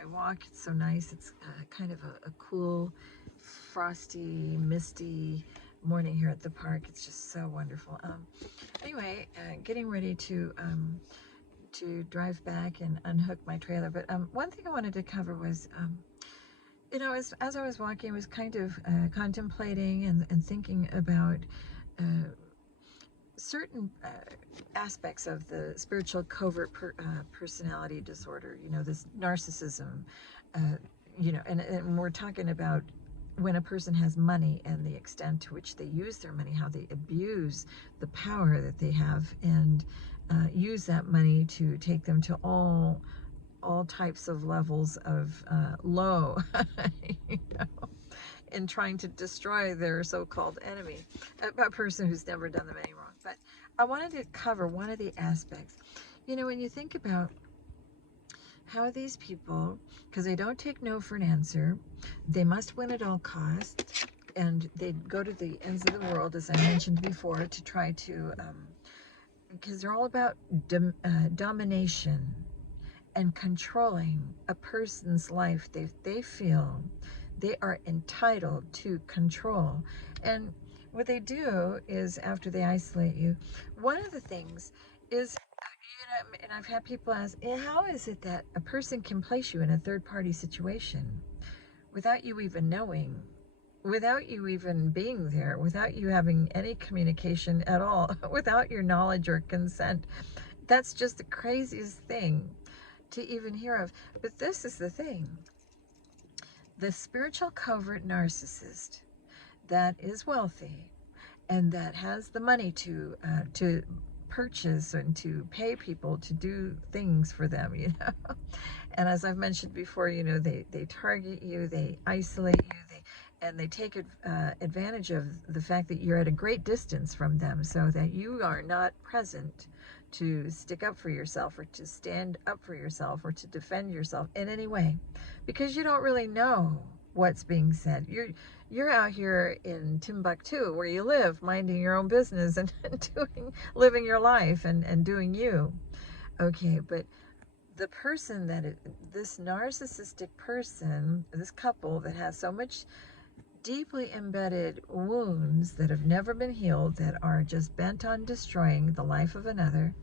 I walk. It's so nice. It's kind of a cool, frosty, misty morning here at the park. It's just so wonderful. Anyway, getting ready to drive back and unhook my trailer. But one thing I wanted to cover was, you know, as I was walking, I was kind of contemplating and thinking about certain aspects of the spiritual covert personality disorder, you know, this narcissism, uh, you know, and we're talking about when a person has money and the extent to which they use their money, how they abuse the power that they have and use that money to take them to all types of levels of low, you know, in trying to destroy their so-called enemy, a person who's never done them any wrong. But I wanted to cover one of the aspects. You know, when you think about how these people, because they don't take no for an answer, they must win at all costs, and they go to the ends of the world, as I mentioned before, to try to, because they're all about domination and controlling a person's life. They feel they are entitled to control. And what they do is, after they isolate you, one of the things is, you know, and I've had people ask, how is it that a person can place you in a third party situation without you even knowing, without you even being there, without you having any communication at all, without your knowledge or consent? That's just the craziest thing to even hear of. But this is the thing. The spiritual covert narcissist that is wealthy and that has the money to purchase and to pay people to do things for them, you know. And as I've mentioned before, you know, they target you, they isolate you, and they take advantage of the fact that you're at a great distance from them, so that you are not present to stick up for yourself or to stand up for yourself or to defend yourself in any way, because you don't really know what's being said. You're out here in Timbuktu, where you live, minding your own business and living your life and doing you. Okay, but the person this narcissistic person, this couple that has so much deeply embedded wounds that have never been healed, that are just bent on destroying the life of another,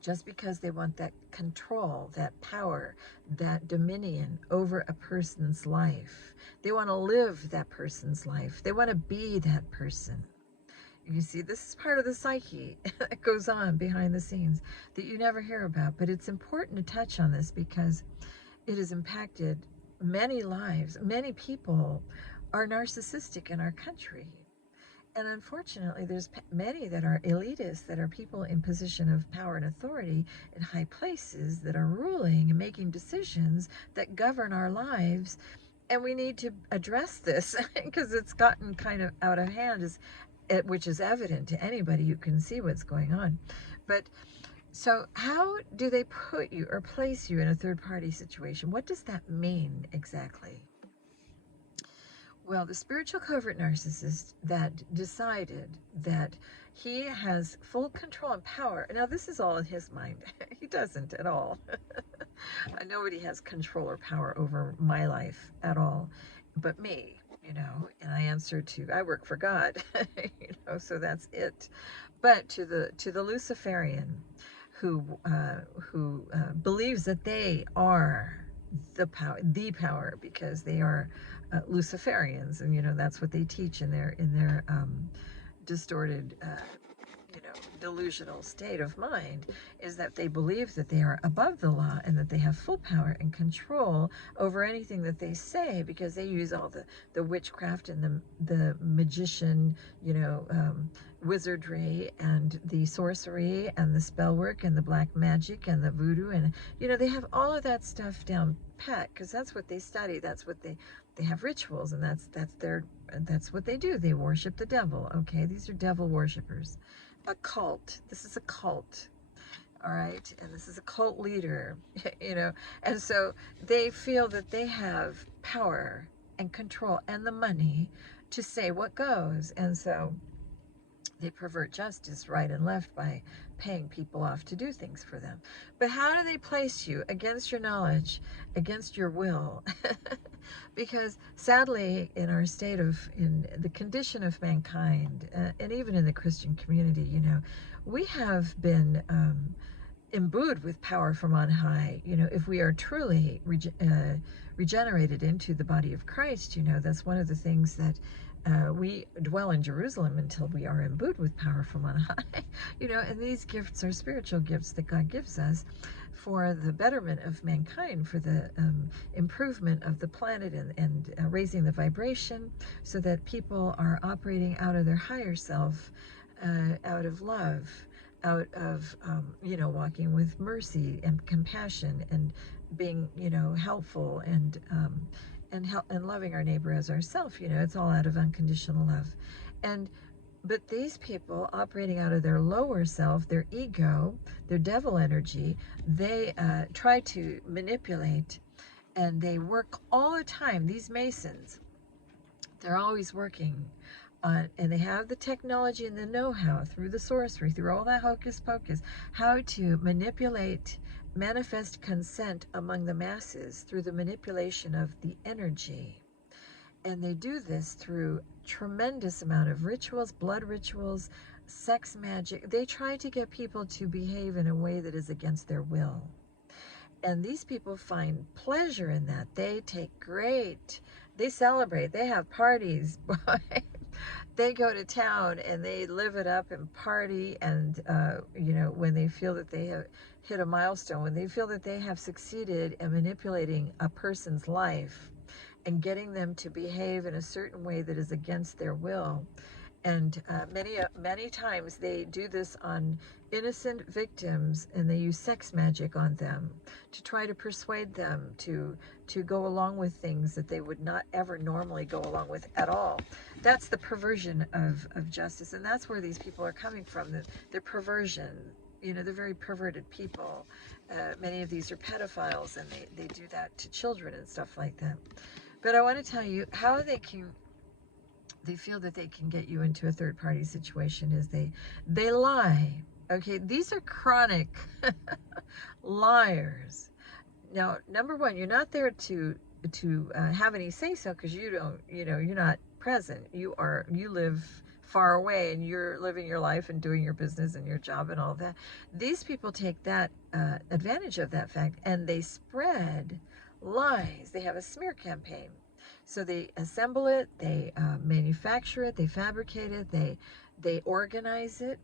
just because they want that control, that power, that dominion over a person's life. They want to live that person's life. They want to be that person. You see, this is part of the psyche that goes on behind the scenes that you never hear about. But it's important to touch on this because it has impacted many lives. Many people are narcissistic in our country. And unfortunately, there's many that are elitists, that are people in position of power and authority in high places, that are ruling and making decisions that govern our lives. And we need to address this because it's gotten kind of out of hand, which is evident to anybody who can see what's going on. But so how do they put you or place you in a third party situation? What does that mean exactly? Well, the spiritual covert narcissist that decided that he has full control and power. Now, this is all in his mind. He doesn't at all. Nobody has control or power over my life at all but me, you know, and I work for God, you know, so that's it. But to the Luciferian who believes that they are the power, because they are Luciferians, and you know that's what they teach in their distorted, you know, delusional state of mind, is that they believe that they are above the law and that they have full power and control over anything that they say, because they use all the witchcraft and the magician, you know, wizardry and the sorcery and the spell work and the black magic and the voodoo, and you know, they have all of that stuff down pat, because that's what they study, that's what they have rituals, and that's what they do. They worship the devil. Okay, these are devil worshippers. A cult. This is a cult. All right, and this is a cult leader, you know, and so they feel that they have power and control and the money to say what goes. And so They pervert justice right and left by paying people off to do things for them. But how do they place you against your knowledge, against your will? Because sadly, in our state of, in the condition of mankind, and even in the Christian community, you know, we have been imbued with power from on high. You know, if we are truly regenerated into the body of Christ, you know, that's one of the things that we dwell in Jerusalem until we are imbued with power from on high. You know, and these gifts are spiritual gifts that God gives us for the betterment of mankind, for the improvement of the planet, and raising the vibration so that people are operating out of their higher self, out of love, out of, you know, walking with mercy and compassion, and being, you know, helpful, and loving our neighbor as ourselves. You know, it's all out of unconditional love. But these people operating out of their lower self, their ego, their devil energy, they try to manipulate, and they work all the time. These Masons, they're always working on, and they have the technology and the know-how through the sorcery, through all that hocus pocus, how to manipulate, manifest consent among the masses through the manipulation of the energy. And they do this through tremendous amount of rituals, blood rituals, sex magic. They try to get people to behave in a way that is against their will. And these people find pleasure in that. They they celebrate, they have parties. They go to town and they live it up and party. And, you know, when they feel that they have hit a milestone, when they feel that they have succeeded in manipulating a person's life and getting them to behave in a certain way that is against their will. And many times they do this on innocent victims, and they use sex magic on them to try to persuade them to go along with things that they would not ever normally go along with at all. That's the perversion of justice, and that's where these people are coming from. Their perversion. You know, they're very perverted people. Many of these are pedophiles, and they do that to children and stuff like that. But I want to tell you how they feel that they can get you into a third-party situation is they lie. Okay, these are chronic liars. Now, number one, you're not there to have any say-so, because you don't, you know, you're not present. You live far away, and you're living your life and doing your business and your job and all that. These people take that advantage of that fact, and they spread lies. They have a smear campaign. So they assemble it, they manufacture it, they fabricate it, they organize it,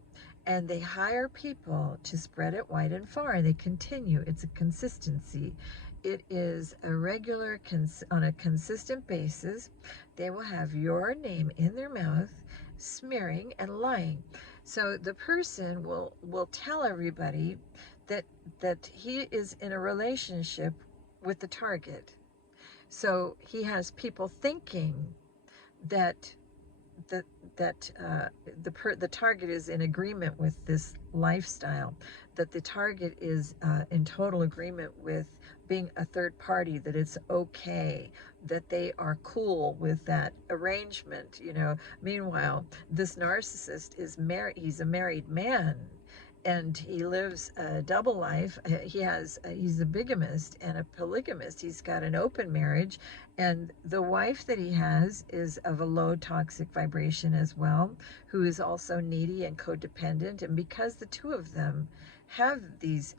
and they hire people to spread it wide and far. And they continue. It's a consistency. It is a regular, on a consistent basis. They will have your name in their mouth, smearing and lying. So the person will tell everybody that he is in a relationship with the target. So he has people thinking that the target is in agreement with this lifestyle, that the target is in total agreement with being a third party, that it's okay, that they are cool with that arrangement, you know. Meanwhile, this narcissist is married. He's a married man, and he lives a double life. He's a bigamist and a polygamist. He's got an open marriage, and the wife that he has is of a low toxic vibration as well, who is also needy and codependent. And because the two of them have these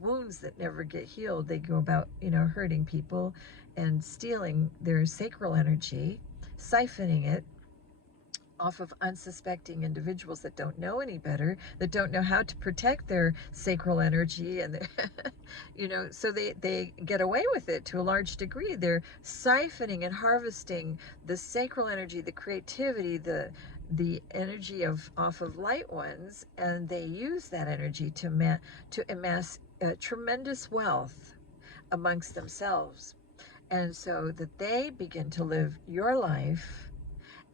wounds that never get healed, they go about, you know, hurting people and stealing their sacral energy, siphoning it off of unsuspecting individuals that don't know any better, that don't know how to protect their sacral energy, and you know, so they get away with it to a large degree. They're siphoning and harvesting the sacral energy, the creativity, the energy off of light ones, and they use that energy to amass tremendous wealth amongst themselves, and so that they begin to live your life.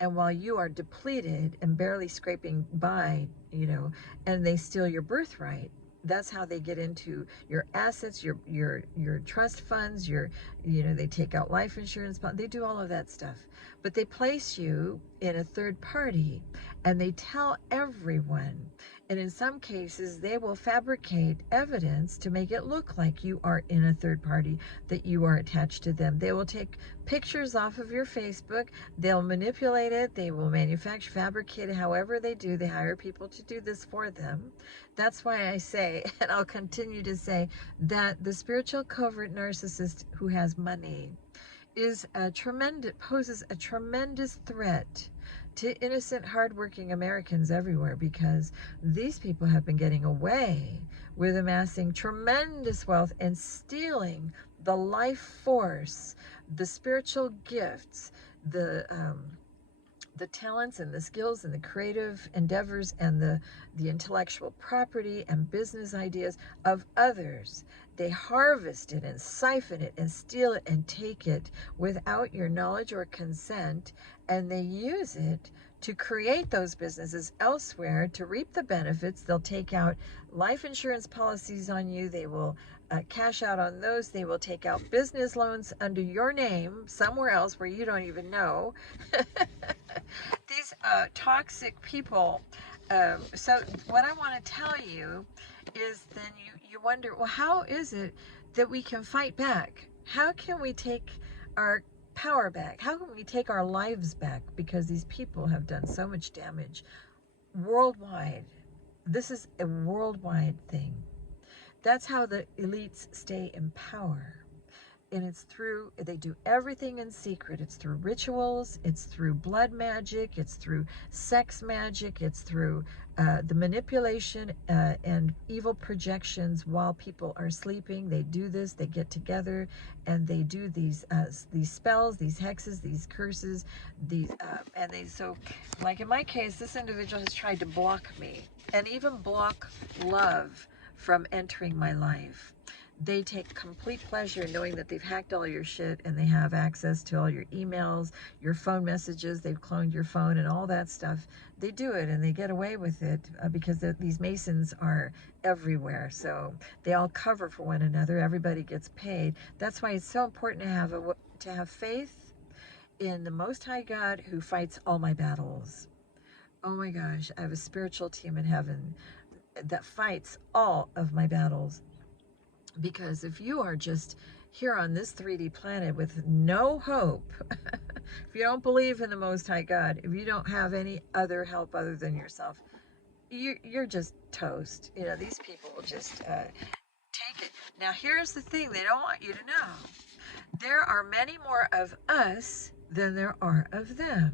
And while you are depleted and barely scraping by, you know, and they steal your birthright, That's how they get into your assets, your trust funds, they take out life insurance, they do all of that stuff. But they place you in a third party, and they tell everyone. And in some cases, they will fabricate evidence to make it look like you are in a third party, that you are attached to them. They will take pictures off of your Facebook. They'll manipulate it. They will manufacture, fabricate it however they do. They hire people to do this for them. That's why I say, and I'll continue to say, that the spiritual covert narcissist who has money poses a tremendous threat to innocent, hardworking Americans everywhere, because these people have been getting away with amassing tremendous wealth and stealing the life force, the spiritual gifts, the talents and the skills and the creative endeavors and the intellectual property and business ideas of others. They harvest it and siphon it and steal it and take it without your knowledge or consent, and they use it to create those businesses elsewhere to reap the benefits. They'll take out life insurance policies on you. They will cash out on those. They will take out business loans under your name somewhere else where you don't even know. These toxic people. So what I want to tell you is, then you wonder, well, how is it that we can fight back? How can we take our power back? How can we take our lives back? Because these people have done so much damage worldwide. This is a worldwide thing. That's how the elites stay in power. And it's through, they do everything in secret. It's through rituals, it's through blood magic, it's through sex magic, it's through the manipulation and evil projections while people are sleeping. They do this, they get together, and they do these spells, these hexes, these curses, so, like in my case, this individual has tried to block me, and even block love from entering my life. They take complete pleasure in knowing that they've hacked all your shit, and they have access to all your emails, your phone messages, they've cloned your phone and all that stuff. They do it, and they get away with it because these Masons are everywhere. So they all cover for one another. Everybody gets paid. That's why it's so important to have faith in the Most High God, who fights all my battles. Oh my gosh, I have a spiritual team in heaven that fights all of my battles. Because if you are just here on this 3D planet with no hope, if you don't believe in the Most High God, if you don't have any other help other than yourself, you're just toast. These people will just take it. Now, here's the thing they don't want you to know. There are many more of us than there are of them.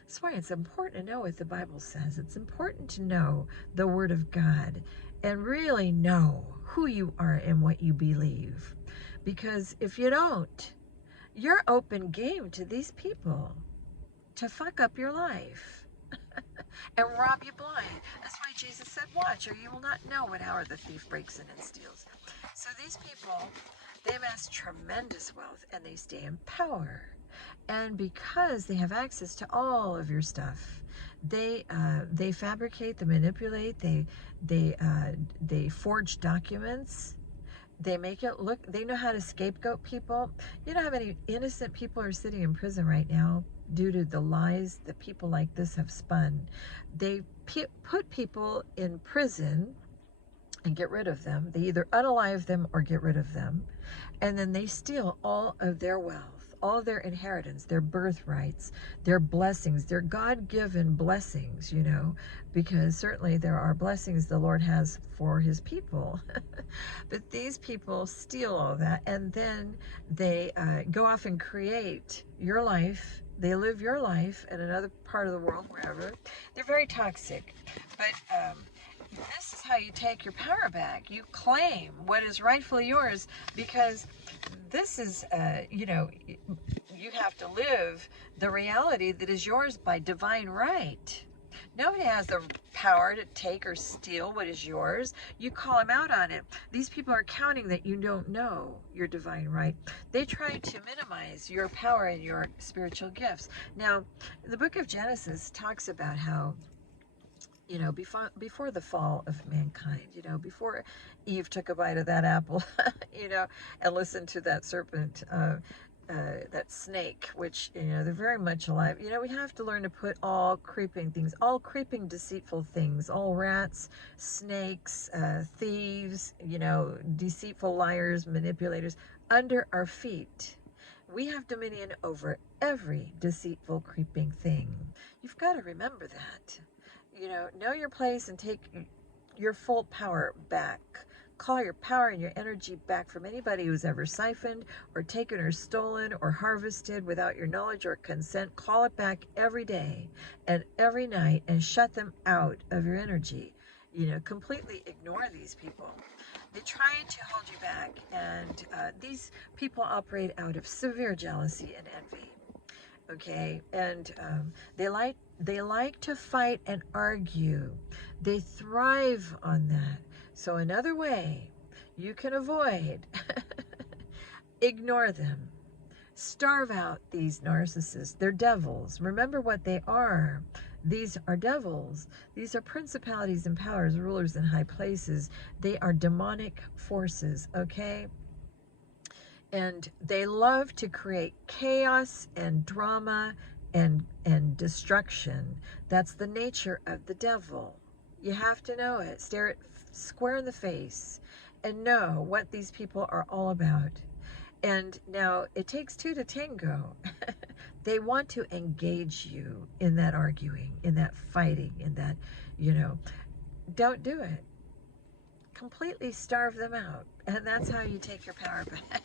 That's why it's important to know what the Bible says. It's important to know the Word of God and really know who you are and what you believe. Because if you don't, you're open game to these people to fuck up your life and rob you blind. That's why Jesus said, watch, or you will not know what hour the thief breaks in and steals. So these people, they amass tremendous wealth, and they stay in power. And because they have access to all of your stuff, they fabricate, they manipulate, they forge documents. They make it look, they know how to scapegoat people. You know how many innocent people are sitting in prison right now due to the lies that people like this have spun. They put people in prison and get rid of them. They either unalive them or get rid of them. And then they steal all of their wealth, all of their inheritance, their birthrights, their blessings, their God-given blessings, because certainly there are blessings the Lord has for his people. But these people steal all that, and then they go off and create your life. They live your life in another part of the world, wherever. They're very toxic. But this is how you take your power back. You claim what is rightfully yours, because this is, you have to live the reality that is yours by divine right. Nobody has the power to take or steal what is yours. You call them out on it. These people are counting that you don't know your divine right. They try to minimize your power and your spiritual gifts. Now, the book of Genesis talks about how you know, before the fall of mankind, you know, before Eve took a bite of that apple, you know, and listened to that serpent, that snake, which, you know, they're very much alive. You know, we have to learn to put all creeping things, all creeping, deceitful things, all rats, snakes, thieves, you know, deceitful liars, manipulators, under our feet. We have dominion over every deceitful, creeping thing. You've got to remember that. You know your place and take your full power back. Call your power and your energy back from anybody who's ever siphoned or taken or stolen or harvested without your knowledge or consent. Call it back every day and every night and shut them out of your energy. You know, completely ignore these people. They try to hold you back, and these people operate out of severe jealousy and envy. Okay, and they like to fight and argue. They thrive on that. So another way you can avoid ignore them. Starve out these narcissists. They're devils. Remember what they are. These are devils. These are principalities and powers, rulers in high places. They are demonic forces, okay? And they love to create chaos and drama and destruction. That's the nature of the devil. You have to know it. Stare it square in the face and know what these people are all about. And now it takes two to tango. They want to engage you in that arguing, in that fighting, in that, you know, don't do it. Completely starve them out. And that's how you take your power back.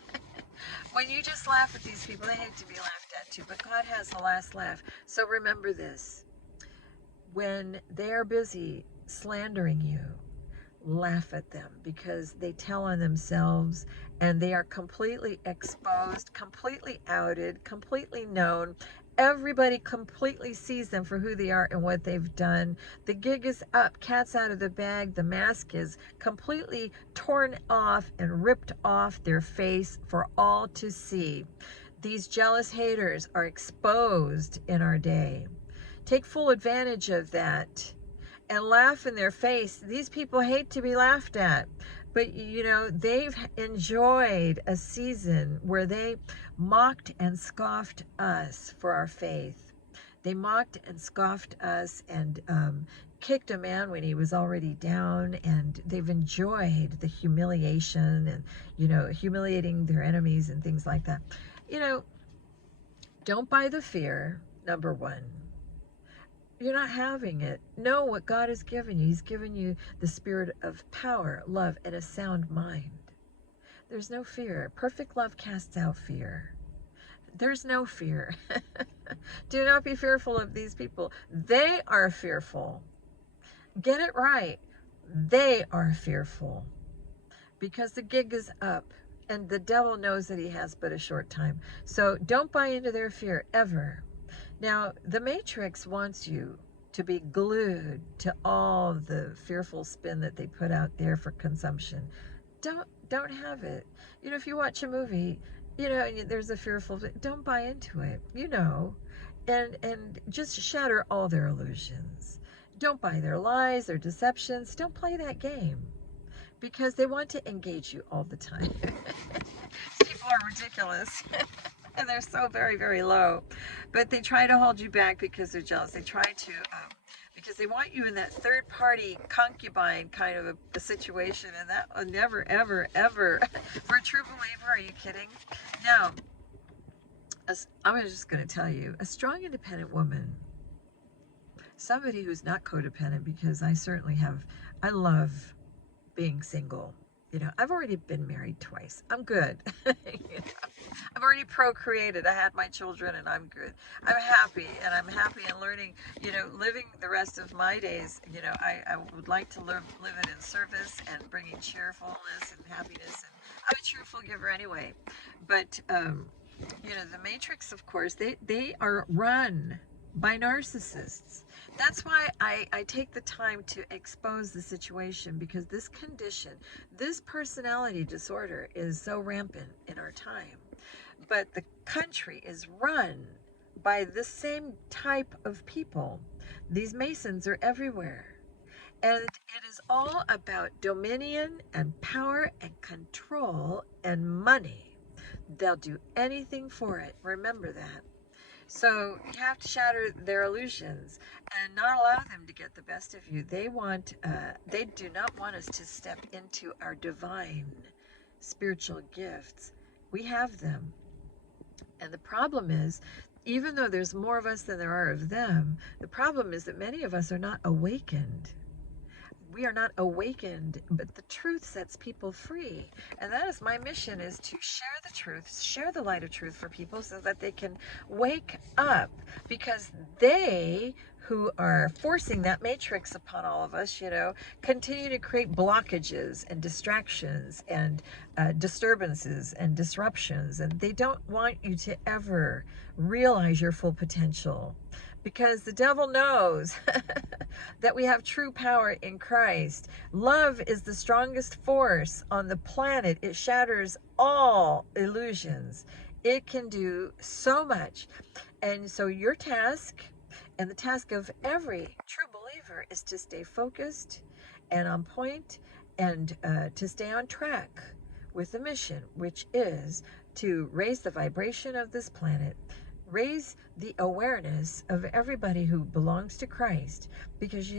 When you just laugh at these people, they hate to be laughed at too, but God has the last laugh. So remember this. When they're busy slandering you, laugh at them, because they tell on themselves and they are completely exposed, completely outed, completely known. Everybody completely sees them for who they are and what they've done. The gig is up, cat's out of the bag. The mask is completely torn off and ripped off their face for all to see. These jealous haters are exposed in our day. Take full advantage of that and laugh in their face. These people hate to be laughed at, but you know, they've enjoyed a season where they mocked and scoffed us for our faith. They mocked and scoffed us and kicked a man when he was already down, and they've enjoyed the humiliation and, you know, humiliating their enemies and things like that. You know, don't buy the fear, number one. You're not having it. Know what God has given you. He's given you the spirit of power, love, and a sound mind. There's no fear. Perfect love casts out fear. There's no fear. Do not be fearful of these people. They are fearful. Get it right. They are fearful, because the gig is up and the devil knows that he has but a short time. So don't buy into their fear ever. Now, the Matrix wants you to be glued to all the fearful spin that they put out there for consumption. Don't have it. You know, if you watch a movie, you know, and there's a fearful, don't buy into it, you know, and just shatter all their illusions. Don't buy their lies, their deceptions. Don't play that game, because they want to engage you all the time. People are ridiculous. And they're so very, very low. But they try to hold you back because they're jealous. They try to, because they want you in that third party concubine kind of a situation. And that will never, ever, ever, for a true believer, are you kidding? Now, I'm just going to tell you, a strong, independent woman, somebody who's not codependent, because I love being single. You know, I've already been married twice. I'm good. You know, I've already procreated. I had my children and I'm good. I'm happy, and I'm happy in learning, you know, living the rest of my days. You know, I would like to live it in service and bringing cheerfulness and happiness. And I'm a cheerful giver anyway. But, you know, the Matrix, of course, they are run by narcissists. That's why I take the time to expose the situation, because this condition, this personality disorder is so rampant in our time. But the country is run by the same type of people. These Masons are everywhere. And it is all about dominion and power and control and money. They'll do anything for it. Remember that. So you have to shatter their illusions and not allow them to get the best of you. They do not want us to step into our divine spiritual gifts. We have them. And the problem is, even though there's more of us than there are of them, the problem is that many of us are not awakened. We are not awakened, but the truth sets people free. And that is my mission, is to share the truth, share the light of truth for people so that they can wake up, because they who are forcing that matrix upon all of us, continue to create blockages and distractions and disturbances and disruptions. And they don't want you to ever realize your full potential, because the devil knows that we have true power in Christ. Love is the strongest force on the planet. It shatters all illusions. It can do so much. And so your task, and the task of every true believer, is to stay focused and on point, and to stay on track with the mission, which is to raise the vibration of this planet, raise the awareness of everybody who belongs to Christ, because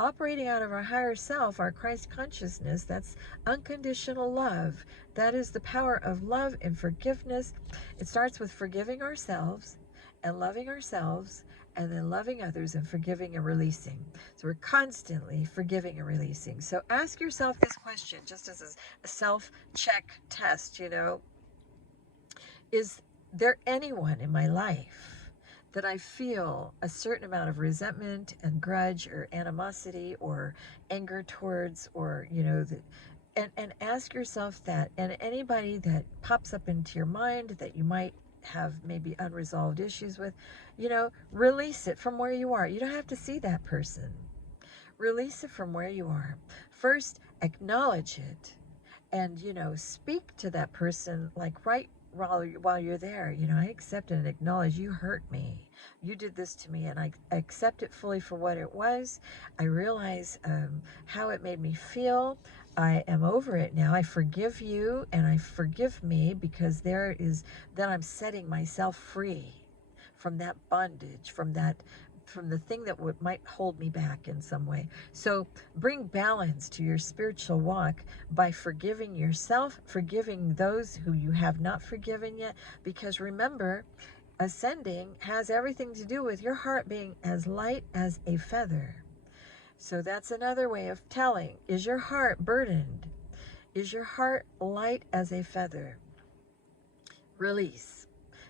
operating out of our higher self, our Christ consciousness, that's unconditional love. That is the power of love and forgiveness. It starts with forgiving ourselves and loving ourselves, and then loving others and forgiving and releasing. So we're constantly forgiving and releasing. So ask yourself this question, just as a self-check test, is there anyone in my life that I feel a certain amount of resentment and grudge or animosity or anger towards, or and ask yourself that. And anybody that pops up into your mind that you might have maybe unresolved issues with, release it from where you are. You don't have to see that person. Release it from where you are. First, acknowledge it, and speak to that person, like, right while you're there. I accept and acknowledge you hurt me, you did this to me, and I accept it fully for what it was. I realize how it made me feel. I am over it now. I forgive you, and I forgive me, because then I'm setting myself free from that bondage, from the thing that might hold me back in some way. So bring balance to your spiritual walk by forgiving yourself, forgiving those who you have not forgiven yet, because remember, ascending has everything to do with your heart being as light as a feather. So that's another way of telling. Is your heart burdened? Is your heart light as a feather? Release.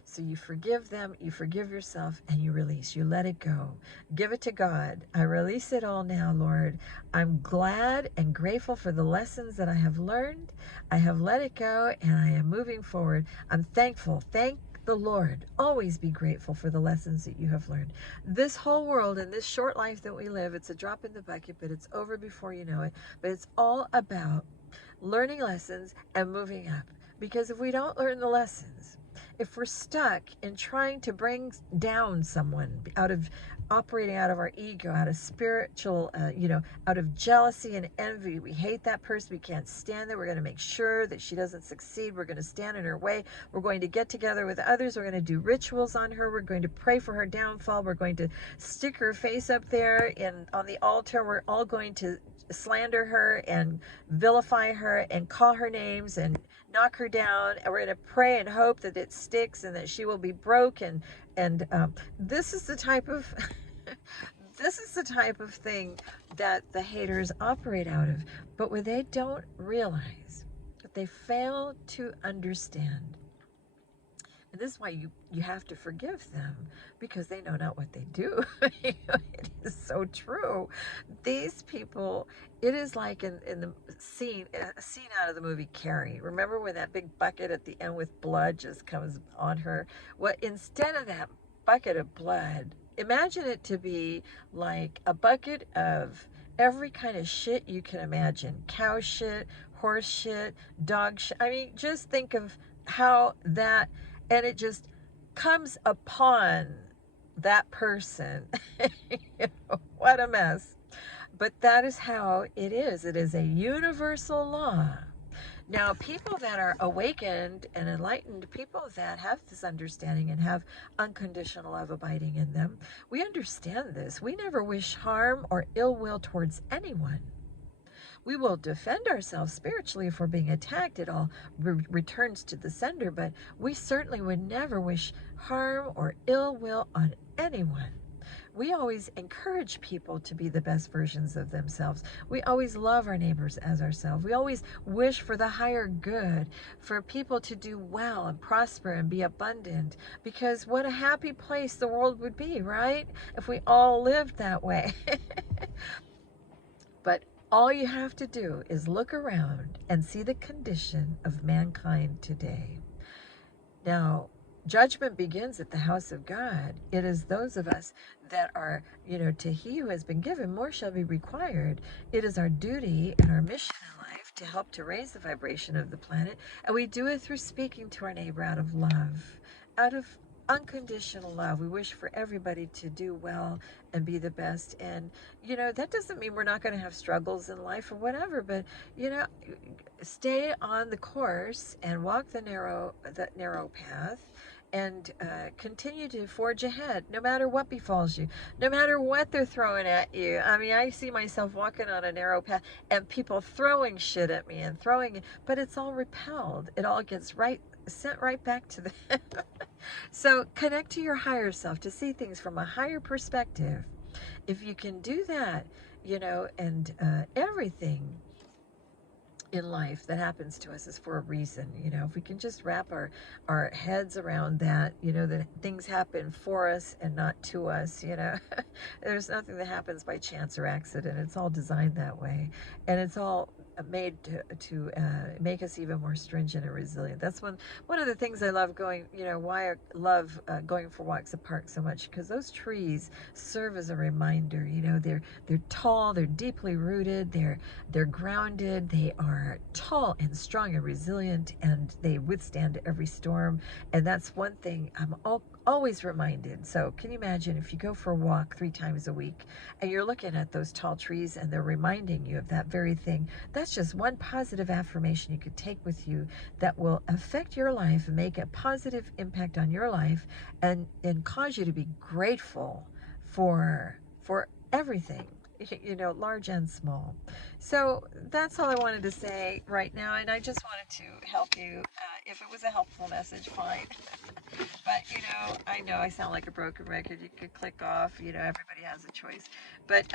So you forgive them, you forgive yourself, and you release. You let it go. Give it to God. I release it all now, Lord. I'm glad and grateful for the lessons that I have learned. I have let it go, and I am moving forward. I'm thankful. Thank the Lord. Always be grateful for the lessons that you have learned. This whole world and this short life that we live, it's a drop in the bucket, but it's over before you know it. But it's all about learning lessons and moving up. Because if we don't learn the lessons, if we're stuck in trying to bring down someone operating out of our ego, out of spiritual, out of jealousy and envy, we hate that person, we can't stand it, we're going to make sure that she doesn't succeed, we're going to stand in her way, we're going to get together with others, we're going to do rituals on her, we're going to pray for her downfall, we're going to stick her face up there on the altar, we're all going to slander her and vilify her and call her names and knock her down, and we're going to pray and hope that it sticks and that she will be broken. And this is the type of this is the type of thing that the haters operate out of. But what they don't realize, what they fail to understand, and this is why you have to forgive them, because they know not what they do. It is so true. These people, it is like in the scene, a scene out of the movie Carrie. Remember when that big bucket at the end with blood just comes on her? Well, instead of that bucket of blood, imagine it to be like a bucket of every kind of shit you can imagine. Cow shit, horse shit, dog shit. I mean, just think of how that, and it just comes upon that person. What a mess. But that is how it is. It is a universal law. Now, people that are awakened and enlightened, people that have this understanding and have unconditional love abiding in them, we understand this. We never wish harm or ill will towards anyone. We will defend ourselves spiritually if we're being attacked. It all returns to the sender, but we certainly would never wish harm or ill will on anyone. We always encourage people to be the best versions of themselves. We always love our neighbors as ourselves. We always wish for the higher good, for people to do well and prosper and be abundant, because what a happy place the world would be, right? If we all lived that way. But all you have to do is look around and see the condition of mankind today. Now, judgment begins at the house of God. It is those of us that are, to he who has been given, more shall be required. It is our duty and our mission in life to help to raise the vibration of the planet. And we do it through speaking to our neighbor out of love, out of unconditional love. We wish for everybody to do well and be the best. And, that doesn't mean we're not going to have struggles in life or whatever, but, stay on the course and walk the narrow path, and continue to forge ahead no matter what befalls you, no matter what they're throwing at you. I mean, I see myself walking on a narrow path and people throwing shit at me and but it's all repelled. It all gets sent right back to them. So connect to your higher self to see things from a higher perspective. If you can do that, and everything in life that happens to us is for a reason. If we can just wrap our heads around that, that things happen for us and not to us. There's nothing that happens by chance or accident. It's all designed that way, and it's all made to make us even more stringent and resilient. That's one of the things I love why I love going for walks at parks so much, because those trees serve as a reminder. They're tall, they're deeply rooted, they're grounded, they are tall and strong and resilient, and they withstand every storm. And that's one thing I'm always reminded. So can you imagine if you go for a walk 3 times a week and you're looking at those tall trees and they're reminding you of that very thing? That's just one positive affirmation you could take with you that will affect your life and make a positive impact on your life, and cause you to be grateful for everything, large and small. So that's all I wanted to say right now, and I just wanted to help you. If it was a helpful message, fine. But I know I sound like a broken record. You could click off. Everybody has a choice. But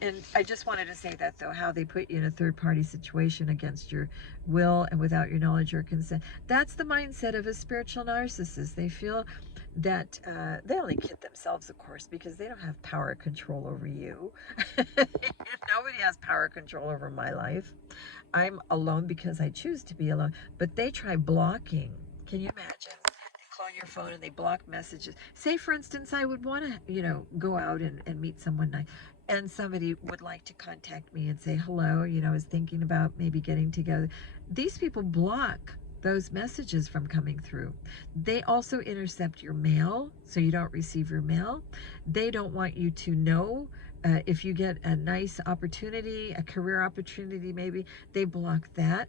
and I just wanted to say that, though, how they put you in a third-party situation against your will and without your knowledge or consent. That's the mindset of a spiritual narcissist. They feel that they only kid themselves, of course, because they don't have power control over you. Nobody has power control over my life. I'm alone because I choose to be alone. But they try blocking. Can you imagine? They call your phone and they block messages. Say, for instance, I would want to, go out and meet someone nice, and somebody would like to contact me and say hello. I was thinking about maybe getting together. These people block those messages from coming through. They also intercept your mail, so you don't receive your mail. They don't want you to know if you get a nice opportunity, a career opportunity maybe, they block that.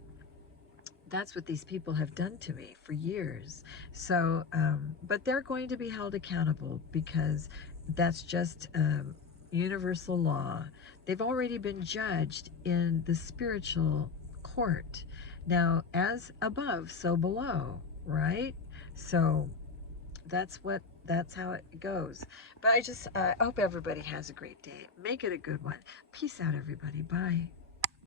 That's what these people have done to me for years. So, but they're going to be held accountable, because that's just universal law. They've already been judged in the spiritual court. Now, as above, so below, right? So that's how it goes. But I just hope everybody has a great day. Make it a good one. Peace out, everybody. Bye.